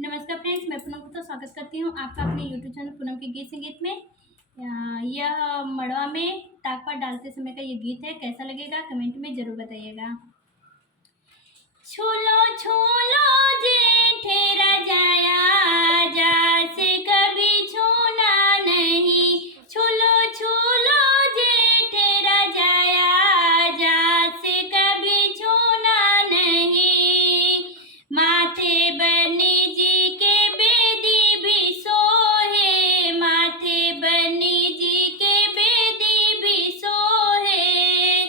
नमस्कार फ्रेंड्स, मैं पूनम को तो स्वागत करती हूँ आपका अपने यूट्यूब चैनल पूनम के गीत संगीत में। यह मड़वा में ताक पात डालते समय का ये गीत है। कैसा लगेगा कमेंट में ज़रूर बताइएगा। छूलो छूलो जेठेरा जाया जासे कभी छूना नहीं। छूलो छूलो जेठेरा जाया जासे कभी छूना नहीं। माथे बनी जी के बेदी भी सोहे, माथे बनी जी के बेदी भी सोहे।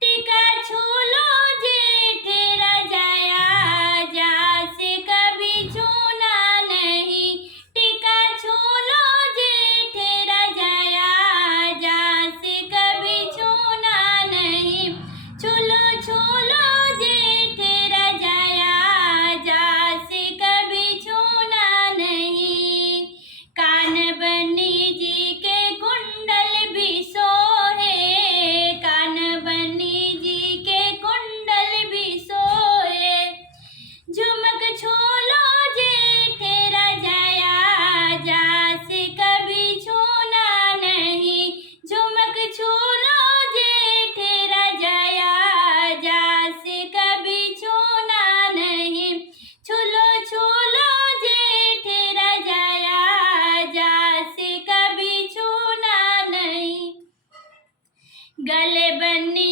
टीका छूलो जेठेरा जाया जासे कभी छूना नहीं। टीका छूलो जेठेरा जाया जासे कभी छूना नहीं। छूलो छूलो जेठेरा जाया जासे कभी छूना नहीं। कान बनी जी के कुंडल भी सोहे, कान बनी जी के कुंडल भी सोहे। झुमक छोलो जेठेरा जाया जासे कभी छूना नहीं। झुमक छोलो जेठेरा जाया जासे कभी छूना नहीं। छूलो छूलो जेठेरा जाया जासे कभी छूना नहीं। गले बनी